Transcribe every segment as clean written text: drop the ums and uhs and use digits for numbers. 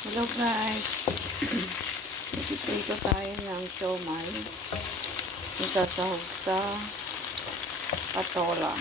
Hello guys. Prito tayo ng siomai. Isasahog sa patola.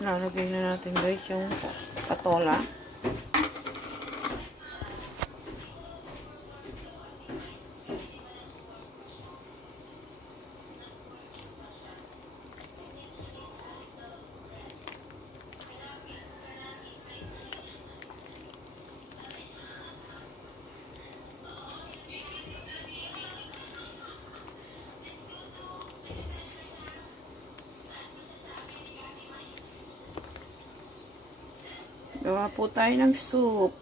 Lalagay na natin guys yung patola. Gawa po tayo ng soup.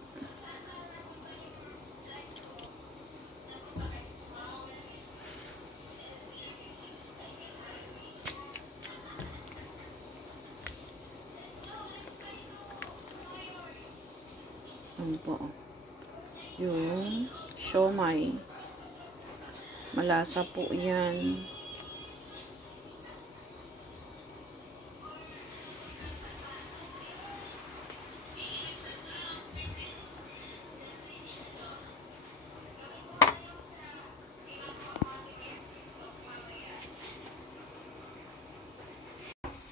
Ano po? Yung siomai. Malasa po yan.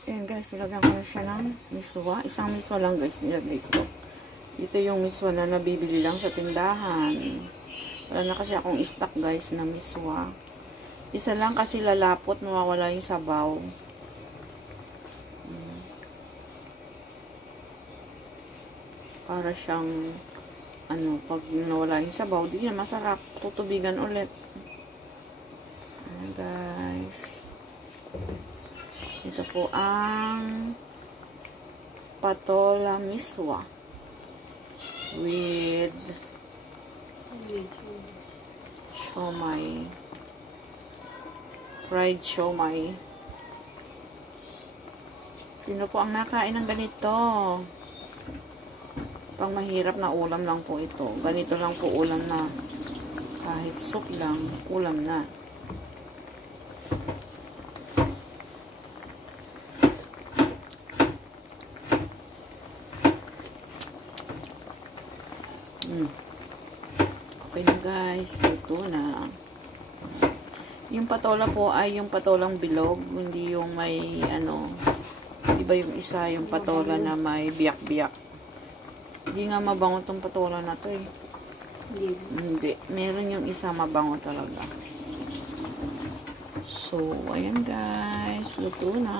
Ayan guys, nilagyan ko na siya ng miswa. Isang miswa lang guys, nilagay ko. Ito yung miswa na nabibili lang sa tindahan. Wala na kasi akong stock guys na miswa. Isa lang kasi lalapot, mawawala yung sabaw. Para siyang, pag nawala yung sabaw, di na masarap. Tutubigan ulit. Ayan guys. Ito po ang patola miswa with siomai, fried siomai. Sino po ang nakain ng ganito? Pang mahirap na ulam lang po ito. Ganito lang po ulam na. Kahit soup lang, ulam na. Okay na guys, ito na. Yung patola po ay yung patolang bilog, hindi yung may iba yung isa, yung patola na may biyak-biyak. Hindi nga mabango tong patola na to eh. Hindi. Meron yung isa mabango talaga. So, ayan guys, luto na.